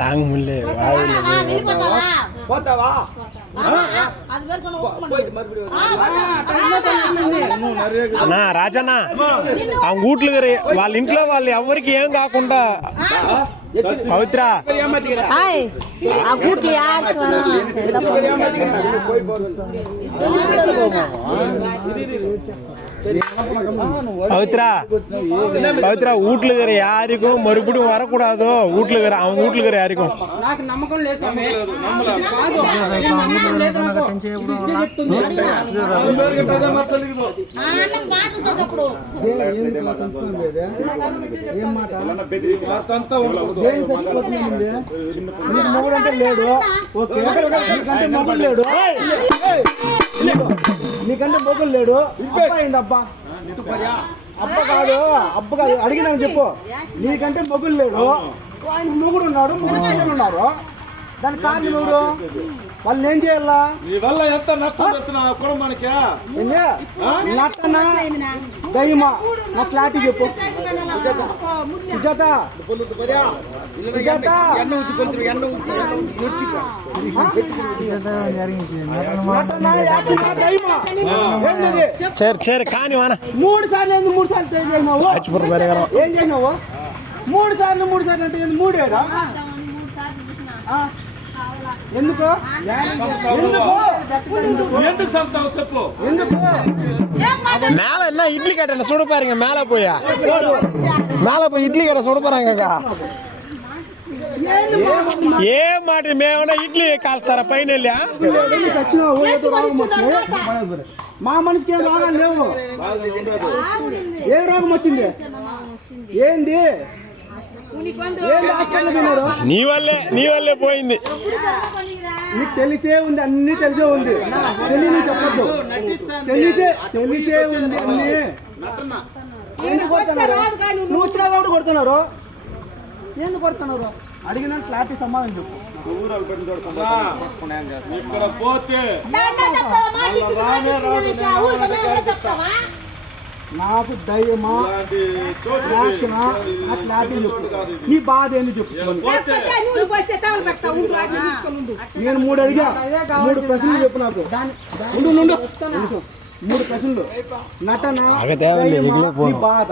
తాంగ్ ముల్లే పోతావా నా రాజన్న ఆ ఊట్లు వాళ్ళ ఇంట్లో వాళ్ళు ఎవరికి ఏం కాకుండా పవిత్ర பவித்ரா பவித்ரா வீட்டுல இருக்கிற யாருக்கும் மறுபடியும் வரக்கூடாதோ வீட்டுல இருக்கிற அவங்க வீட்டுல இருக்கிற யாருக்கும் నాకు నమ్మకం లేదు స్వామి నీకంటే మొగుడు లేడు అబ్బా అబ్బ కాదు అబ్బ కాదు అడిగినా చెప్పు నీకంటే మొగుడు లేడు ఆయన మొగుడు ఉన్నాడు ముగ్గురు ఉన్నారు దాని కారణం ఎవరు వాళ్ళు ఏం చేయాలా నీ వల్ల ఎంత నష్టం వచ్చిన కుటుంబానికి నట్టనా దయ్యమా నా క్లారిటీ చెప్పు సుజాత కానీ 3 సార్లు ఏం చేసినావు 3 సార్లు అంటే మూడేదా ఎందుకు ఎందుకు సంతావు చెప్పు மேல இட்லி கட்ட சுட பாருங்க மேல போய் இட்லி கட்ட சுட போறாங்க ఏం మాట మేమన్నా ఇడ్లీ కాల్స్తారా పైన మా మనిషికి ఏం రోగాలు లేవు ఏ రోగం వచ్చింది ఏంది నీ వల్లే పోయింది నీకు తెలిసే ఉంది అన్ని తెలిసే ఉంది తెలియని చెప్పద్దు తెలిసే ఉంది అన్ని ఎందుకు కొడుతున్నారు నువ్వు వచ్చినా కాబట్టి కొడుతున్నారు ఎందుకు కొడుతున్నారు అడిగిన క్లారిటీ సమాధానం చెప్పు ఇక్కడ పోతే నాకు దయ్యమా క్లారిటీ చెప్పు నీ బాధ ఏంది చెప్పు నేను 3 అడిగా 3 ప్రశ్నలు చెప్పు నాకు 3 ప్రశ్నలు నటన బాధ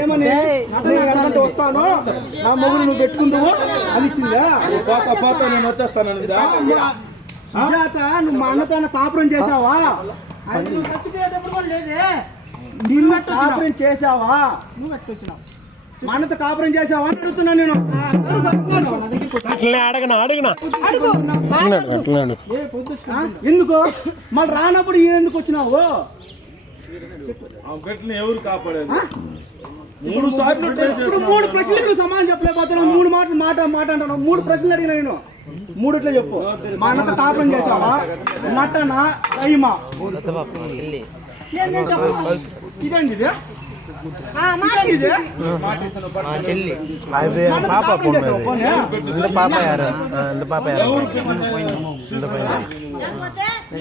ఏమని నటనంటే వస్తాను నా మొగుడు నువ్వు పెట్టుకుంటావు అని ఇచ్చిందా పాప నేను వచ్చేస్తాను సుజాత నువ్వు మా అన్నతో కాపురం చేసావా నిన్న కాపురం చేసావా మా అన్నతో కాపురం చేసావా అని అడుగుతున్నా నేను ఎందుకు మళ్ళీ రానప్పుడు ఈయన ఎందుకు వచ్చినావు ఎవరు కాపాడేది 3 సార్లు 3 ప్రశ్నలకు సమాధానం చెప్పలేకపోతున్నావు 3 మాట అంటాను 3 ప్రశ్నలు అడిగినా నేను 3 చెప్పు మా అన్నతో కాపురం చేసావా నటన దయ్యమా ఇదేంటి ఇది பாப்பா பொண்ணு இந்த பாப்பா யாரு இந்த பாப்பா யாரு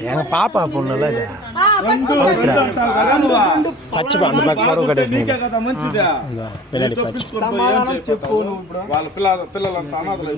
எங்க பாப்பா பொண்ணுல పచ్చి పండు పక్కన మంచిదా సమాధానం చెప్పు వాళ్ళ పిల్లలంతా అనాథలు